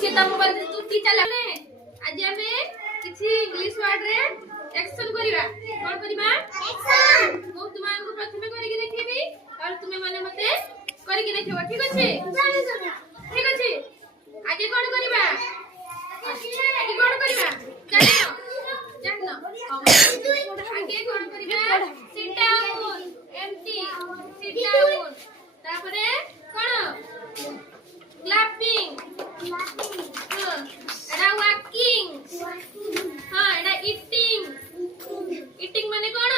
से त मोबाइल रे तू की चलाले आज हमें किछि इंग्लिश वर्ड रे एक्शन करिवा कोन करिवा एक्शन मु तुमान को प्रथमे करि के देखिबी और तुमे माने मते करि के देखिबो ठीक अछि ठीक अछि आगे कोन करिवा आगे कोन करिवा जानो आगे कोन करिवा sit down empty sit down तापरे कोन clapping एडा walking हां एडा eating माने कोन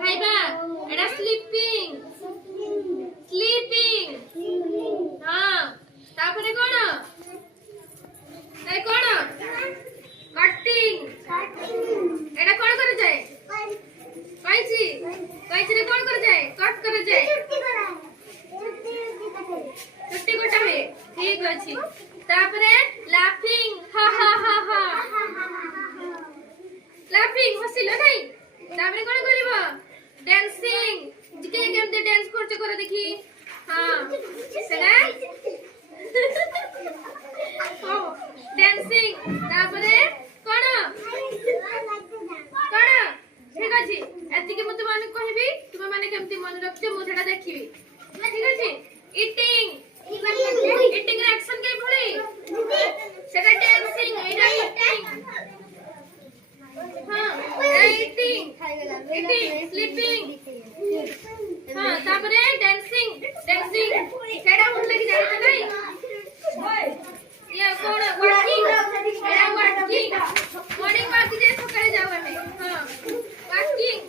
खाइबा एडा sleeping हां तापरे कोन ए कोन cutting एडा कोन करे जाय कैची रे कोन करे जाय कट करे जाय छुट्टी कोटा है ठीक अछि तापरे लाफिंग हा हा हा हा लाफिंग हसिलो नै तापरे कोन करिवो डांसिंग जिके केमते डांस करते करे देखि हां सेना ओ डांसिंग तापरे कोन ठीक अछि एति के मते माने कहबी तुमे माने केमती मन रखते मु सेटा देखिबी ठीक अछि eating reaction के भଳି सेटा डांसिंग एटा eating हां eating sleeping हां तापरे डांसिंग सेटा भल लगी जाय नै ये कोन वर्किंग एटा वर्किंग मॉर्निंग वॉक जे सकाळे जाऊ हमें हां वर्किंग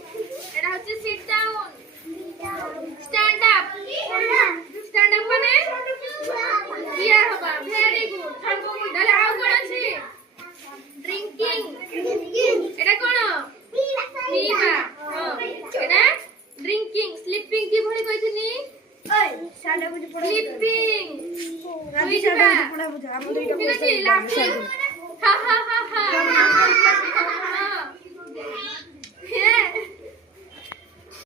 एटा होचे सिट डाउन स्टैंड अप माने किया होबा वेरी गुड दाले आउ कोन अछि ड्रिंकिंग एटा कोन पीबा हां एटा ड्रिंकिंग स्लीपिंग की भଳି कहिथिनी ओय साडा बुझ पड़ स्लीपिंग रवि साडा पड़ा बुझ हम दुईटा लाफिंग